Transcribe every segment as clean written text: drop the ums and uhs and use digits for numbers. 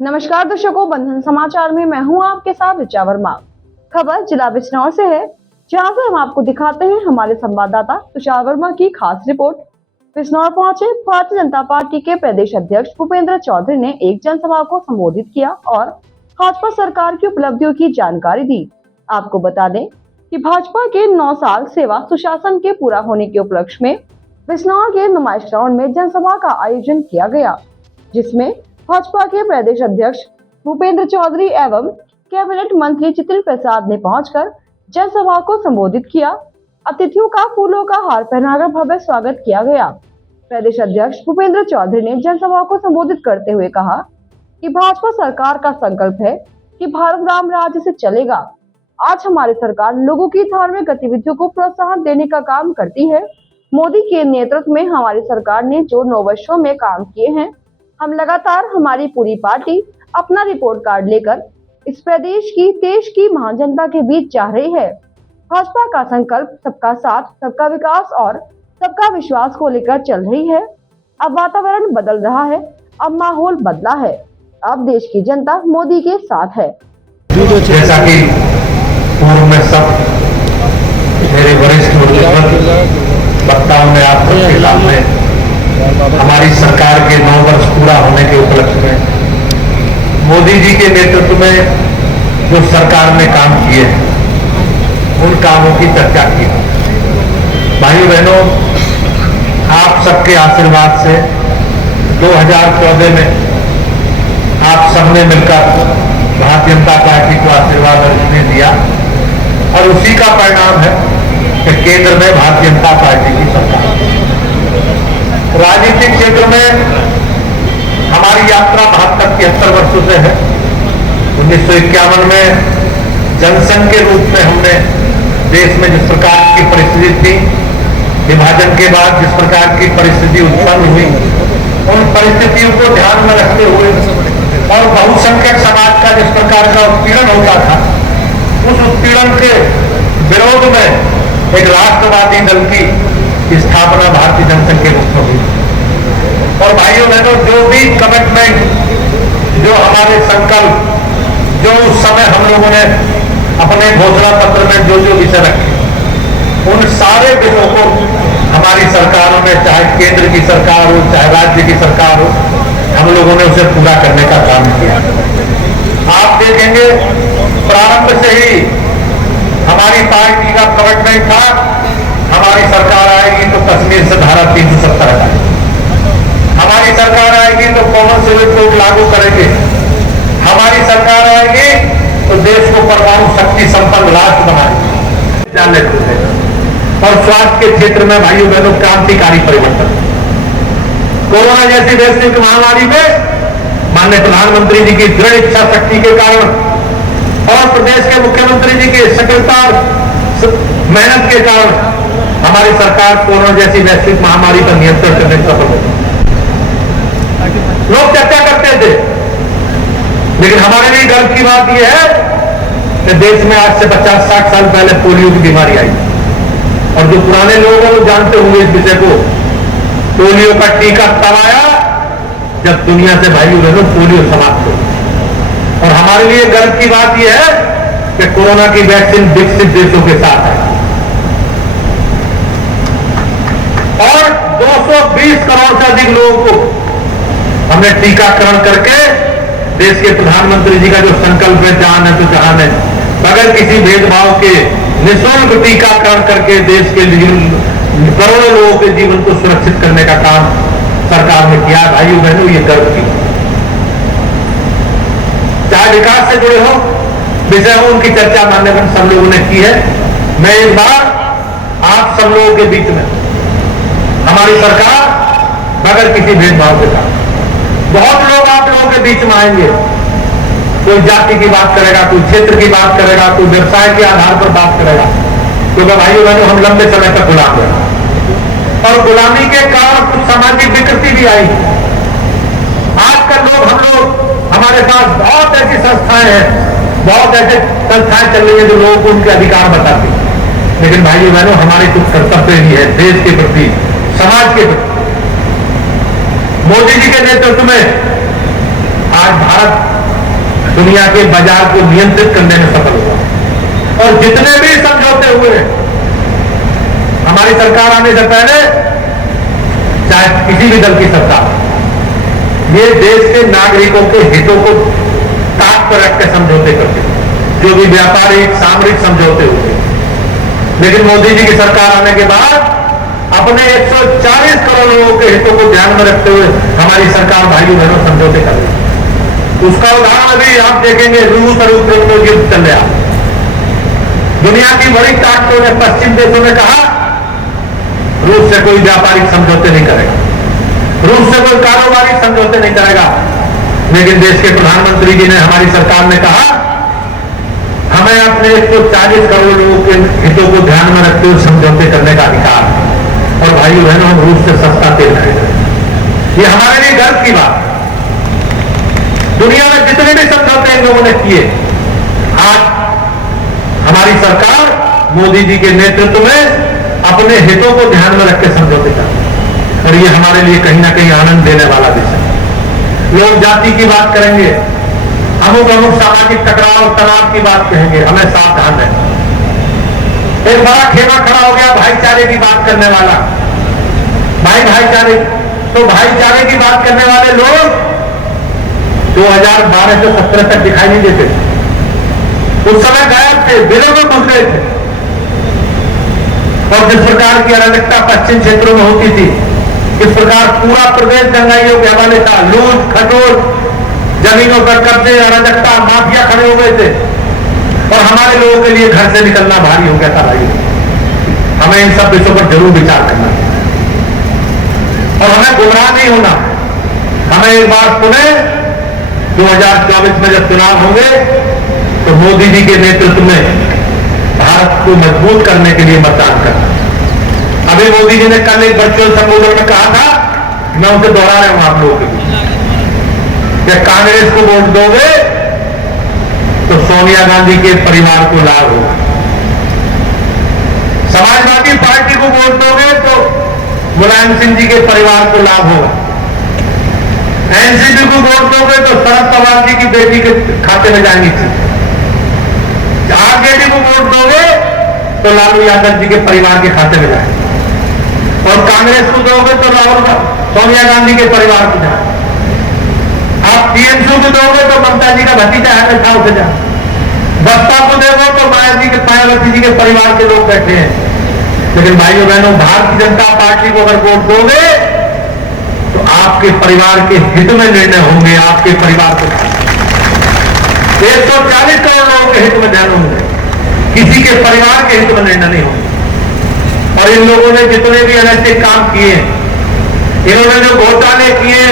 नमस्कार दर्शकों, बंधन समाचार में मैं हूं आपके साथ ऋचा वर्मा। खबर जिला बिजनौर से है, जहां से हम आपको दिखाते हैं हमारे संवाददाता तुषार वर्मा की खास रिपोर्ट। बिजनौर पहुंचे भारतीय जनता पार्टी के प्रदेश अध्यक्ष भूपेंद्र चौधरी ने एक जनसभा को संबोधित किया और भाजपा सरकार की उपलब्धियों की जानकारी दी। आपको बता दें कि भाजपा के 9 साल सेवा सुशासन के पूरा होने के उपलक्ष्य में बिजनौर के नुमाइश ग्राउंड में जनसभा का आयोजन किया गया, जिसमें भाजपा के प्रदेश अध्यक्ष भूपेंद्र चौधरी एवं कैबिनेट मंत्री जितिन प्रसाद ने पहुंचकर जनसभा को संबोधित किया। अतिथियों का फूलों का हार पहनाकर भव्य स्वागत किया गया। प्रदेश अध्यक्ष भूपेंद्र चौधरी ने जनसभा को संबोधित करते हुए कहा कि भाजपा सरकार का संकल्प है कि भारत राम राज्य से चलेगा। आज हमारी सरकार लोगों की धार्मिक गतिविधियों को प्रोत्साहन देने का काम करती है। मोदी के नेतृत्व में हमारी सरकार ने जो 9 वर्षों में काम किए हैं, हम लगातार हमारी पूरी पार्टी अपना रिपोर्ट कार्ड लेकर इस प्रदेश की देश की महान जनता के बीच जा रही है। भाजपा का संकल्प सबका साथ, सबका विकास और सबका विश्वास को लेकर चल रही है। अब वातावरण बदल रहा है, अब माहौल बदला है, अब देश की जनता मोदी के साथ है। जैसा कि पूर्व में सब मेरे वरिष्ठ वक्ताओं ने आप सबके सामने हमारी सरकार के 9 वर्ष पूरा होने के उपलक्ष्य में मोदी जी के नेतृत्व में जो सरकार ने काम किए उन कामों की चर्चा की। भाइयों बहनों, आप सबके आशीर्वाद से 2014 में आप सबने मिलकर भारतीय जनता पार्टी को आशीर्वाद अर्जुन दिया और उसी का परिणाम है कि केंद्र में भारतीय जनता पार्टी की सरकार। राजनीतिक क्षेत्र में हमारी यात्रा 72-73 वर्षों से है। 1951 में जनसंघ के रूप में हमने देश में जिस प्रकार की परिस्थिति थी, विभाजन के बाद जिस प्रकार की परिस्थिति उत्पन्न हुई, उन परिस्थितियों को ध्यान में रखते हुए और बहुसंख्यक समाज का जिस प्रकार का उत्पीड़न होता था, उस उत्पीड़न के विरोध में एक राष्ट्रवादी दल की स्थापना भारतीय जनसंघ के रूप में हुई। और भाइयों बहनों, जो भी कमिटमेंट, जो हमारे संकल्प, जो उस समय हम लोगों ने अपने घोषणा पत्र में जो विषय रखे, उन सारे विषयों को हमारी सरकारों में, चाहे केंद्र की सरकार हो चाहे राज्य की सरकार हो, हम लोगों ने उसे पूरा करने का काम किया। आप देखेंगे प्रारंभ से ही हमारी पार्टी का कमिटमेंट था, हमारी सरकार आएगी तो कश्मीर से धारा 370 हटाएगी, हमारी सरकार आएगी तो कॉमन सिविल कोड लागू करेंगे, हमारी सरकार आएगी तो देश को परमाणु शक्ति संपन्न राष्ट्र बनाएंगे। और स्वास्थ्य के क्षेत्र में भाइयों बहनों क्रांतिकारी परिवर्तन। कोरोना जैसी वैश्विक महामारी में माननीय प्रधानमंत्री जी की दृढ़ इच्छा शक्ति के कारण और प्रदेश के मुख्यमंत्री जी की सक्रियता मेहनत के कारण हमारी सरकार कोरोना जैसी वैश्विक महामारी पर नियंत्रण करने में सफल हो। लोग चर्चा करते थे, लेकिन हमारे लिए गर्व की बात यह है कि देश में आज से 50-60 साल पहले पोलियो की बीमारी आई और जो पुराने लोग हैं वो जानते होंगे इस विषय को। पोलियो का टीका तब आया जब दुनिया से भाइयों बहनों पोलियो समाप्त हो। और हमारे लिए गर्व की बात यह है कि कोरोना की वैक्सीन विकसित देशों के साथ है और 220 करोड़ से अधिक लोगों को हमने टीकाकरण करके देश के प्रधानमंत्री जी का जो संकल्प है, जान है तो जहान है, बगैर किसी भेदभाव के निःशुल्क टीकाकरण करके देश के करोड़ों लोगों के जीवन को सुरक्षित करने का काम सरकार ने किया। भाइयों बहनों, ये गर्व की, चाहे विकास से जुड़े हो विषय हो, उनकी चर्चा मान्यवर सब लोगों ने की है। मैं इस बार आप सब लोगों के बीच में हमारी सरकार बगैर किसी भेदभाव के साथ, बहुत लोग आप लोगों के बीच में आएंगे, कोई जाति की बात करेगा, कोई क्षेत्र की बात करेगा, कोई व्यवसाय के आधार पर बात करेगा, क्योंकि भाइयों बहनों हम लंबे समय तक गुलाम रहे और गुलामी के कारण कुछ सामाजिक विकृति भी आई। आजकल हम लोग हमारे पास बहुत ऐसी संस्थाएं हैं, बहुत ऐसे संस्थाएं चल रही है जो लोगों को उनके अधिकार बताती है, लेकिन भाइयों बहनों हमारे कुछ कर्तव्य भी है देश के प्रति, समाज के प्रति। मोदी जी के नेतृत्व में आज भारत दुनिया के बाजार को नियंत्रित करने में सफल हुआ। और जितने भी समझौते हुए हमारी सरकार आने से पहले, चाहे किसी भी दल की सरकार, ये देश के नागरिकों के हितों को ताक पर रख के समझौते करते, जो भी व्यापारिक सामरिक समझौते हुए। लेकिन मोदी जी की सरकार आने के बाद अपने 140 करोड़ लोगों के हितों को ध्यान में रखते हुए हमारी सरकार भाइयों बहनों समझौते कर रही है। उसका उदाहरण भी आप देखेंगे, रूस और यूक्रेन में युद्ध चल रहा। दुनिया की बड़ी ताकतों ने पश्चिम देशों ने कहा रूस से कोई व्यापारिक समझौते नहीं करेगा, रूस से कोई कारोबारी समझौते नहीं करेगा। लेकिन देश के प्रधानमंत्री जी ने, हमारी सरकार ने कहा हमें अपने 140 करोड़ लोगों के हितों को ध्यान में रखते हुए समझौते करने का अधिकार है। और भाइयों बहनों, हम रूस से सस्ता तेल खरीदें, ये हमारे लिए गर्व की बात। दुनिया में जितने भी समझौते इन लोगों ने किए, आज हमारी सरकार मोदी जी के नेतृत्व में अपने हितों को ध्यान में रख के समझौते कर, और ये हमारे लिए कहीं ना कहीं आनंद देने वाला विषय है। लोग जाति की बात करेंगे, अमुक अमुक सामाजिक टकराव तनाव की बात कहेंगे, हमें सावधान रहना। एक बड़ा खेमा खड़ा हो गया भाईचारे की बात करने वाला, भाईचारे, तो भाईचारे की बात करने वाले लोग 2012 से 17 तक दिखाई नहीं देते, उस समय गायब थे, बिलों में घुस गए थे। और जिस प्रकार की अराजकता पश्चिम क्षेत्रों में होती थी, इस प्रकार पूरा प्रदेश दंगाइयों के हवाले था, लूट खटोल, जमीनों पर कब्जे, अराजकता, माफिया खड़े हो गए थे। और हमारे लोगों के लिए घर से निकलना भारी हो गया था। भाई, हमें इन सब विषयों पर जरूर विचार करना है और हमें गुमराह नहीं होना। हमें एक बार पुनः 2024 में जब चुनाव होंगे तो मोदी जी के नेतृत्व में भारत को मजबूत करने के लिए मतदान करना। अभी मोदी जी ने कल एक वर्चुअल संबोधन में कहा था, मैं उसे दोहरा रहा हूं आप लोगों के लिए, कि कांग्रेस को वोट दोगे तो सोनिया गांधी के परिवार को लाभ होगा, समाजवादी पार्टी को वोट दोगे तो मुलायम सिंह जी के परिवार को लाभ होगा, एनसीपी को वोट दोगे तो शरद पवार जी की बेटी के खाते में जाएंगी चीज, आरजेडी को वोट दोगे तो लालू यादव जी के परिवार के खाते में जाएंगे, और कांग्रेस को दोगे तो सोनिया गांधी के परिवार को जाए। आप टीएमसी को दोगे तो ममता जी का भतीजा है था उसे जाए, बसपा को दोगे तो मायावती जी के परिवार के लोग बैठे हैं। लेकिन भाइयों बहनों, भारतीय जनता पार्टी को अगर वोट दोगे तो आपके परिवार के हित में निर्णय होंगे, आपके परिवार के 140 करोड़ लोगों के हित में ध्यान होंगे, किसी के परिवार के हित में निर्णय नहीं होंगे। और इन लोगों ने जितने भी अनैतिक काम किए, इन्होंने जो घोटाले किए,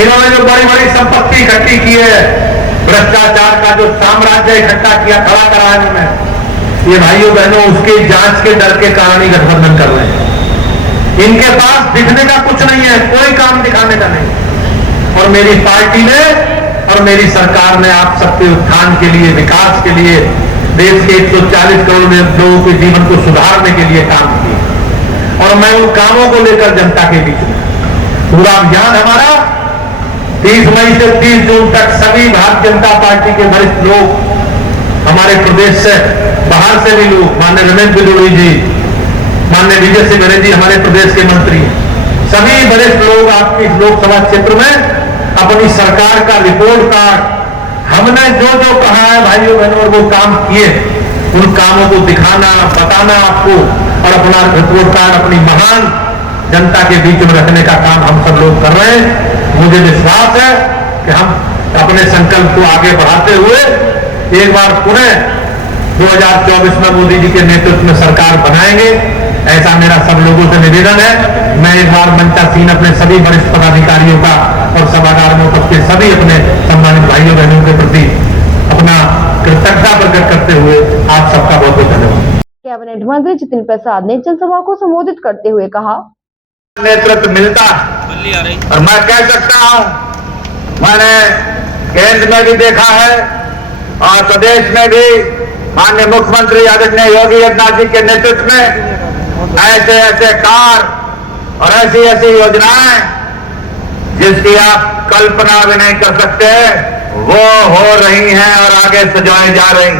इन्होंने जो बड़ी बड़ी संपत्ति इकट्ठी की है, भ्रष्टाचार का जो साम्राज्य इकट्ठा किया, खड़ा करा है उन्होंने, ये भाइयों बहनों उसके जांच के डर के कारण ही गठबंधन कर रहे हैं। इनके पास दिखने का कुछ नहीं है, कोई काम दिखाने का नहीं। और मेरी पार्टी ने और मेरी सरकार ने आप सबके उत्थान के लिए, विकास के लिए, देश के 140 करोड़ लोगों के जीवन को सुधारने के लिए काम किए। और मैं उन कामों को लेकर जनता के बीच में पूरा अभियान हमारा 30 मई से 30 जून तक सभी भारतीय जनता पार्टी के वरिष्ठ लोग, हमारे प्रदेश से बाहर से भी लोग, माननीय रमेश बिदुड़ी जी, माननीय विजय सिंह जी, हमारे प्रदेश के मंत्री, सभी वरिष्ठ लोग आपके इस लोकसभा क्षेत्र में अपनी सरकार का रिपोर्ट कार्ड, हमने जो जो कहा है भाइयों बहनों और वो काम किए, उन कामों को दिखाना, बताना आपको, और अपना रिपोर्ट कार्ड अपनी महान जनता के बीच में रखने का काम हम सब लोग कर रहे हैं। मुझे विश्वास है कि हम अपने संकल्प को आगे बढ़ाते हुए एक बार पुनः 2024 में मोदी जी के नेतृत्व में सरकार बनाएंगे, ऐसा मेरा सब लोगों से निवेदन है। मैं एक बार मंचासीन अपने सभी वरिष्ठ पदाधिकारियों का और सभागार में उपस्थित सभी अपने सम्मानित भाइयों बहनों के प्रति अपना कृतज्ञता प्रकट करते हुए आप सबका बहुत बहुत धन्यवाद। कैबिनेट मंत्री जितिन प्रसाद ने जनसभा को संबोधित करते हुए कहा, नेतृत्व मिलता और मैं कह सकता हूं, मैंने केंद्र में भी देखा है और प्रदेश में भी माननीय मुख्यमंत्री आदरणीय योगी आदित्यनाथ जी के नेतृत्व में ऐसे ऐसे कार्य और ऐसी ऐसी योजनाएं जिसकी आप कल्पना भी नहीं कर सकते, वो हो रही हैं और आगे सजाई जा रही।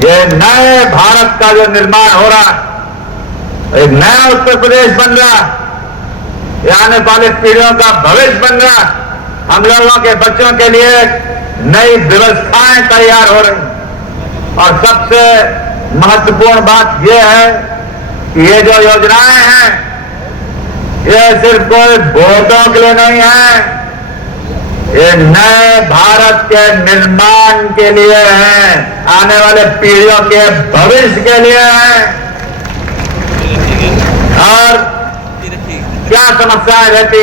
ये नए भारत का जो निर्माण हो रहा, एक नया उत्तर प्रदेश बन रहा, ये आने वाली पीढ़ियों का भविष्य बन रहा, हम लोगों के बच्चों के लिए नई व्यवस्थाएं तैयार हो रही। और सबसे महत्वपूर्ण बात यह है कि ये जो योजनाएं हैं, ये सिर्फ कोई वोटों के लिए नहीं है, ये नए भारत के निर्माण के लिए हैं, आने वाले पीढ़ियों के भविष्य के लिए हैं। और क्या समस्याएं रहती,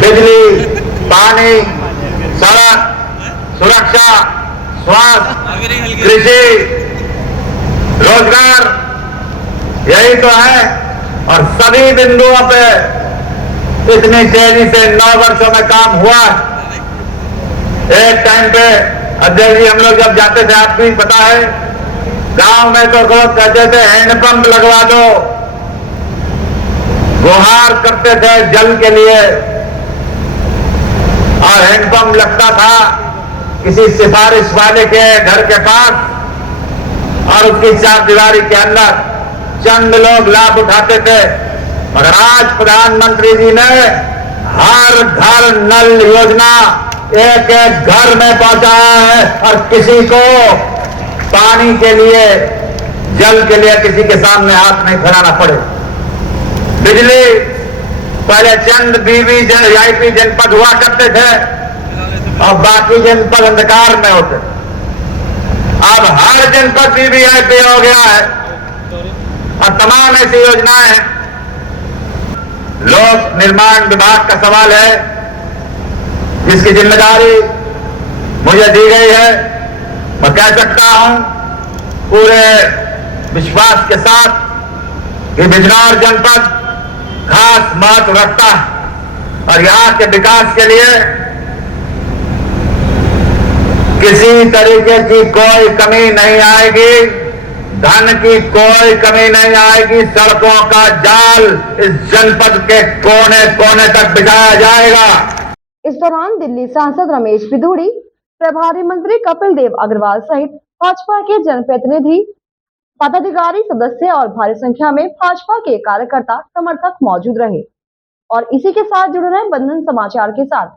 बिजली, पानी, सड़क, सुरक्षा, स्वास्थ्य, कृषि, रोजगार, यही तो है। और सभी बिंदुओं पे इतनी तेजी से 9 वर्षों में काम हुआ। एक टाइम पे अध्यक्ष जी, हम लोग जब जाते थे, आपको भी पता है, गांव में तो लोग कहते थे हैंडपंप लगवा दो, गुहार करते थे जल के लिए। और हैंडपंप लगता था किसी सिफारिश वाले के घर के पास, और उसकी चारदीवारी के अंदर चंद लोग लाभ उठाते थे। मगर आज प्रधानमंत्री जी ने हर घर नल योजना एक एक घर में पहुंचाया है, और किसी को पानी के लिए, जल के लिए किसी के सामने हाथ नहीं फैलाना पड़े। बिजली, पहले चंद वीवीआईपी जनपद हुआ करते थे और बाकी जनपद अंधकार में होते। अब हर जनपद वीवीआईपी हो गया है और तमाम ऐसी योजनाएं हैं। लोक निर्माण विभाग का सवाल है, जिसकी जिम्मेदारी मुझे दी गई है। मैं कह सकता हूं पूरे विश्वास के साथ कि बिजनौर जनपद खास महत्व रखता है और यहां के विकास के लिए किसी तरीके की कोई कमी नहीं आएगी, धन की कोई कमी नहीं आएगी। सड़कों का जाल इस जनपद के कोने कोने तक बिछाया जाएगा। इस दौरान दिल्ली सांसद रमेश बिधूड़ी, प्रभारी मंत्री कपिल देव अग्रवाल सहित भाजपा के जनप्रतिनिधि, पदाधिकारी, सदस्य और भारी संख्या में भाजपा के कार्यकर्ता समर्थक मौजूद रहे। और इसी के साथ जुड़ रहे बंधन समाचार के साथ।